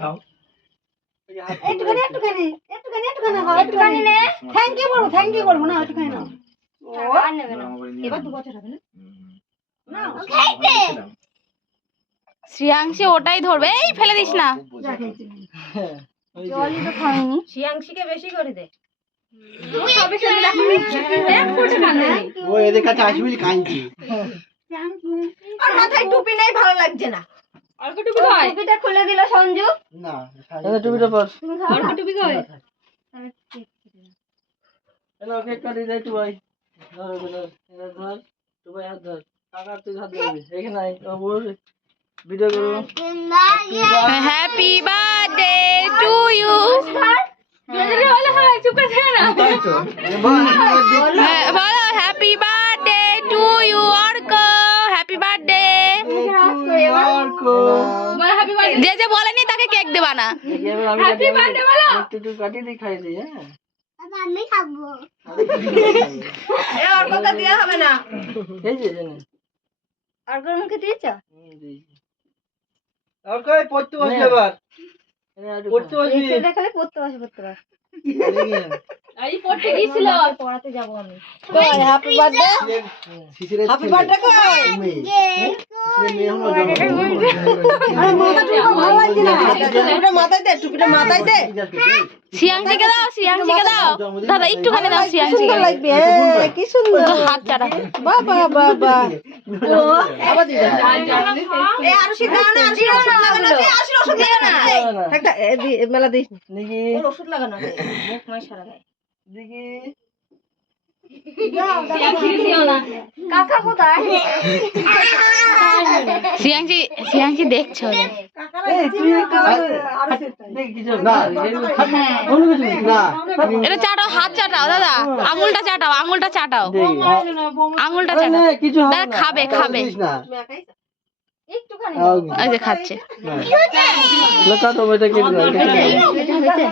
খাও একটুখানি নে। থ্যাংক ইউ বলবো না, একটুখানি নাও। আর নেবে না। এবার 2 বছর হবে না? শ্রিয়াংশী ওটাই ধরবে, এই ফেলে দিস না। জলই তো খাইনি। শিয়াংশীকে বেশি করে দে। ও এদের কাছে আসবি কাঁদছি আর মাথায় টুপি নেই, ভালো লাগছে না। টুপিটা খুলে দিল সঞ্জু। না টুপিটা পর টুপি কই? এলো কেক কাটি দে তুই ভাই ধর ধর তুই ভাই হাত ধর কাকা তুই হাত ধরবি এখানে আয় ও বল ভিডিও করো হ্যাপি বার্থডে টু ইউ। চুপ করে থাকে না। বলো happy birthday to you Arka, happy birthday. যে যে বলেনি তাকে কেক দেবা না। হ্যাপি বার্থডে বলো একটু কাটি দি খাই দি। হ্যাঁ আমি খাবো। এ আর কথা দেয়া হবে না। এই যে জানেন আর কোন মুখে দিয়েছ? আর কই পড়তে বসে এবার পড়তে বসবি সেটা খালি পড়তে পার। এই পড়তে গিয়েছিল। পড়াতে যাব আমি। হ্যাপি বার্থডে, হ্যাপি বার্থডে কই? আরে টুপিটা মাথায় দে। শ্রিয়াংশীকে দাও, শ্রিয়াংশীকে দাও দাদা, একটুখানি দাও শ্রিয়াংশীকে। লাগবে কি সুন্দর। তো হাত চাটা। বাবা আবার দিদা এ আরশি দাও না, আরশি ওষুধ লাগানো আছে, আরশি ওষুধ লাগানো আছে। একটা মেলা দিস দেখি ওর ওষুধ লাগানো আছে, মুখ মাই সারা গায়ে। দেখি কাকা কোথায়? শ্রিয়াংশী দেখছো? এই তুই দেখ কিছু না বলো কিছু না এটা চাটাও, হাত চাটাও দাদা, আঙুলটা চাটাও, আঙুলটা চাটাও, আঙুলটা চাটাও। কিছু হবে দাদা না খাবে খাবে। একটুখানি এই যে খাচ্ছে। লোকা তো বইটা কেটে দাও এটা হয়েছে?